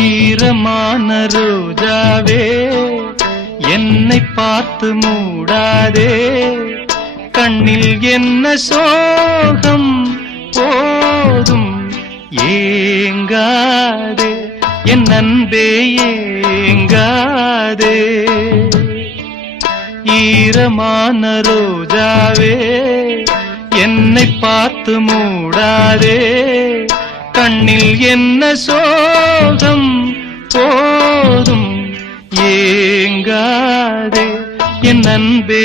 ஈரமான ரோஜாவே என்னை பார்த்து மூடாதே, கண்ணில் என்ன சோகம் போதும் ஏங்காதே, என் அன்பே ஏங்காதே. ஈரமான ரோஜாவே என்னை பார்த்து மூடாதே, கண்ணில் என்ன சோகம் போதும் ஏங்காதே, என் அன்பே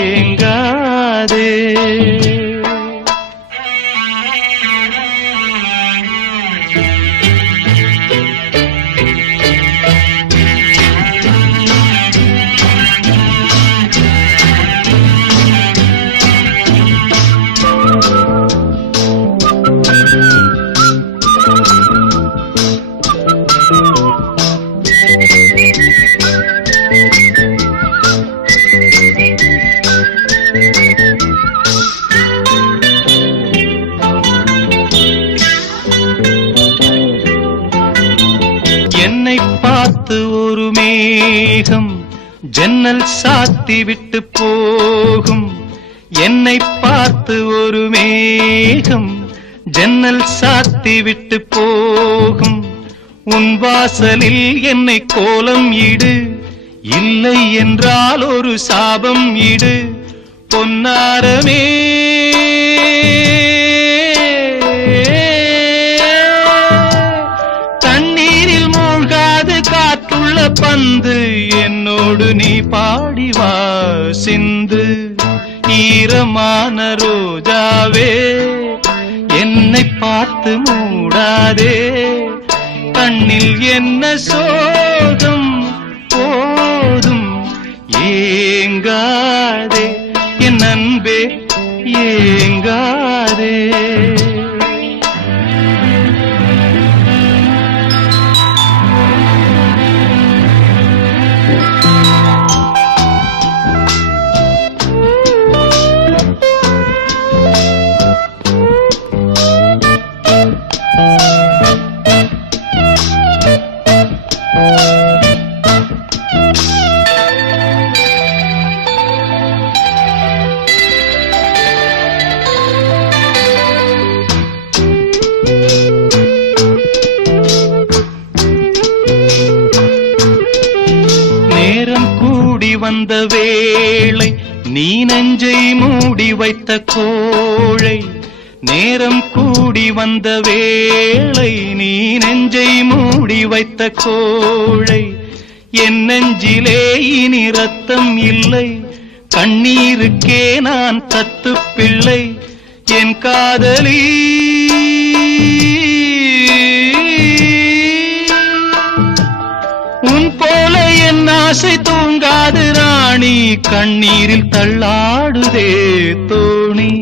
ஏங்காதே. என்னை பார்த்து ஒரு மேகம் ஜன்னல் சாத்தி விட்டு போகும், என்னை பார்த்து ஒரு மேகம் ஜன்னல் சாத்தி விட்டு போகும். உன் வாசலில் என்னை கோலம் இடு, இல்லை என்றால் ஒரு சாபம் இடு. பொன்னாரமே காற்றுள்ள பந்து, என்னோடு நீ பாடிவா சிந்து. ஈரமான ரோஜாவே என்னை பார்த்து மூடாதே, கண்ணில் என்ன சோகம் போதும் ஏங்காதே, என் அன்பே ஏங்காதே. நேரம் கூடி வந்த வேளை நீ நெஞ்சை மூடி வைத்த கோழை, நேரம் கூடி வந்த வேளை நீ நெஞ்சை மூடி வைத்த கோழை. என் நெஞ்சிலே இனி ரத்தம் இல்லை, கண்ணீருக்கே நான் தத்து பிள்ளை. என் காதலி உன் போல என் ஆசை தூங்காது ராணி, கண்ணீரில் தள்ளாடுதே தோணி.